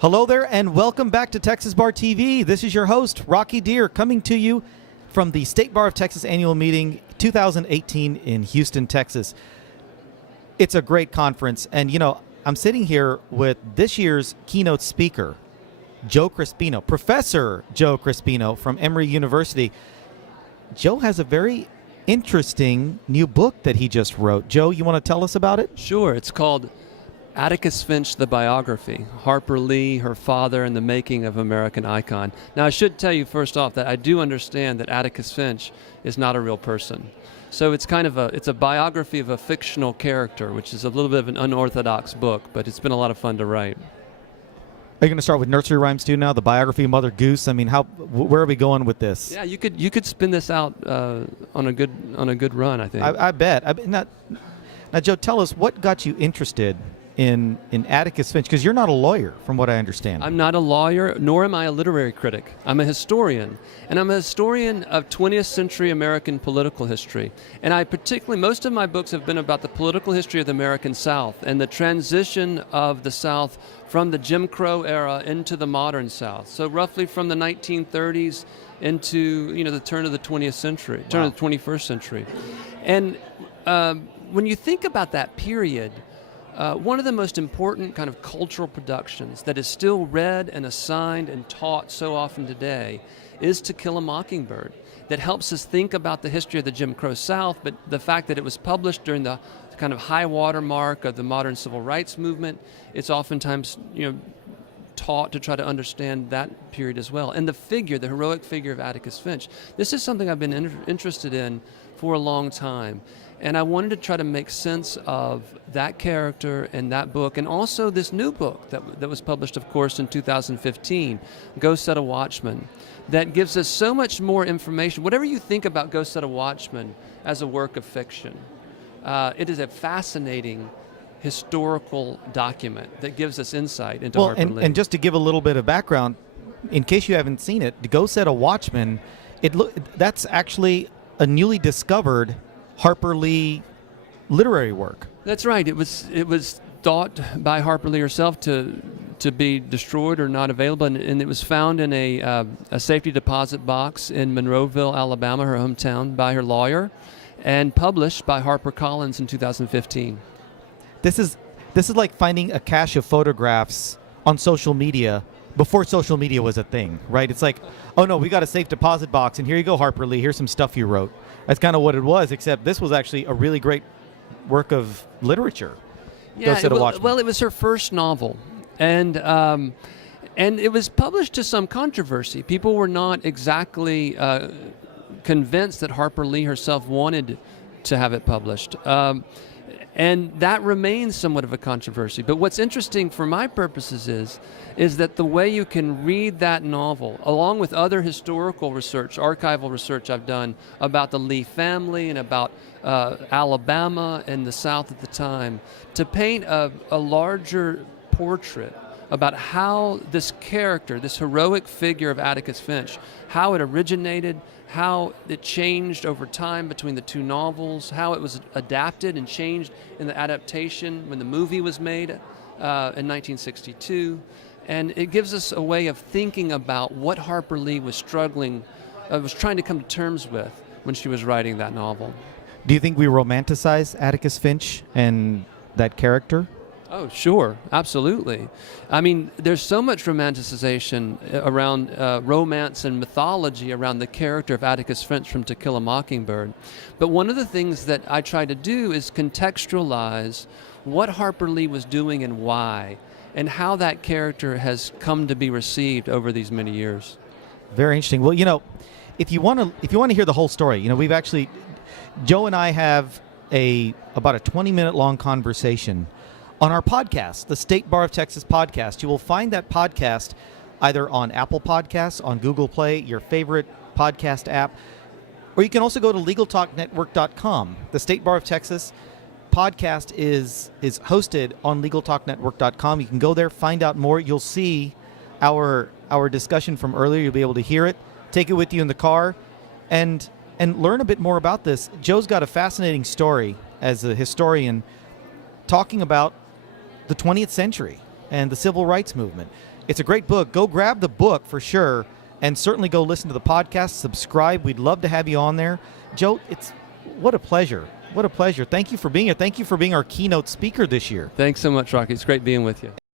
Hello there, and welcome back to Texas Bar TV. This is your host, Rocky Dhir, coming to you from the State Bar of Texas Annual Meeting 2018 in Houston, Texas. It's a great conference, and I'm sitting here with this year's keynote speaker, Joe Crespino, Professor Joe Crespino from Emory University. Joe has a very interesting new book that he just wrote. Joe, you want to tell us about it? Sure. It's called Atticus Finch, the Biography, Harper Lee, her father, and the making of American icon. Now, I should tell you first off that I do understand that Atticus Finch is not a real person. So it's it's a biography of a fictional character, which is a little bit of an unorthodox book, but it's been a lot of fun to write. Are you going to start with nursery rhymes too now? The biography of Mother Goose. I mean, where are we going with this? Yeah, you could spin this out on a good run, I think. I bet. Now, Joe, tell us what got you interested in Atticus Finch, because you're not a lawyer, from what I understand. I'm not a lawyer, nor am I a literary critic. I'm a historian, and I'm a historian of 20th century American political history. And most of my books have been about the political history of the American South and the transition of the South from the Jim Crow era into the modern South. So roughly from the 1930s into the turn of the 20th century, turn of the 21st century. And when you think about that period, one of the most important kind of cultural productions that is still read and assigned and taught so often today is To Kill a Mockingbird, that helps us think about the history of the Jim Crow South, but the fact that it was published during the kind of high water mark of the modern civil rights movement. It's oftentimes taught to try to understand that period as well. And the heroic figure of Atticus Finch, this is something I've been interested in for a long time. And I wanted to try to make sense of that character and that book, and also this new book that was published, of course, in 2015, Go Set a Watchman, that gives us so much more information. Whatever you think about Go Set a Watchman as a work of fiction, it is a fascinating historical document that gives us insight into Harper Lee. And just to give a little bit of background, in case you haven't seen it, Go Set a Watchman, that's actually a newly discovered Harper Lee literary work. That's right. It was thought by Harper Lee herself to be destroyed or not available, and it was found in a safety deposit box in Monroeville, Alabama, her hometown, by her lawyer, and published by HarperCollins in 2015. This is like finding a cache of photographs on social media before social media was a thing, right? It's like, oh no, we got a safe deposit box, and here you go, Harper Lee, here's some stuff you wrote. That's kind of what it was, except this was actually a really great work of literature. Yeah, it was her first novel, and it was published to some controversy. People were not exactly convinced that Harper Lee herself wanted to have it published. And that remains somewhat of a controversy. But what's interesting for my purposes is that the way you can read that novel, along with other historical research, archival research I've done about the Lee family and about Alabama and the South at the time, to paint a larger portrait about how this character, this heroic figure of Atticus Finch, how it originated, how it changed over time between the two novels, how it was adapted and changed in the adaptation when the movie was made in 1962. And it gives us a way of thinking about what Harper Lee was trying to come to terms with when she was writing that novel. Do you think we romanticize Atticus Finch and that character? Oh, sure. Absolutely. I mean, there's so much romanticization around romance and mythology around the character of Atticus Finch from To Kill a Mockingbird. But one of the things that I try to do is contextualize what Harper Lee was doing and why, and how that character has come to be received over these many years. Very interesting. Well, if you want to hear the whole story, we've actually, Joe and I have about a 20-minute long conversation on our podcast, the State Bar of Texas podcast. You will find that podcast either on Apple Podcasts, on Google Play, your favorite podcast app, or you can also go to LegalTalkNetwork.com. The State Bar of Texas podcast is hosted on LegalTalkNetwork.com. You can go there, find out more. You'll see our discussion from earlier. You'll be able to hear it, take it with you in the car, and learn a bit more about this. Joe's got a fascinating story as a historian talking about the 20th century and the civil rights movement. It's a great book. Go grab the book for sure, and certainly go listen to the podcast. Subscribe. We'd love to have you on there. Joe, what a pleasure. What a pleasure. Thank you for being here. Thank you for being our keynote speaker this year. Thanks so much, Rocky. It's great being with you.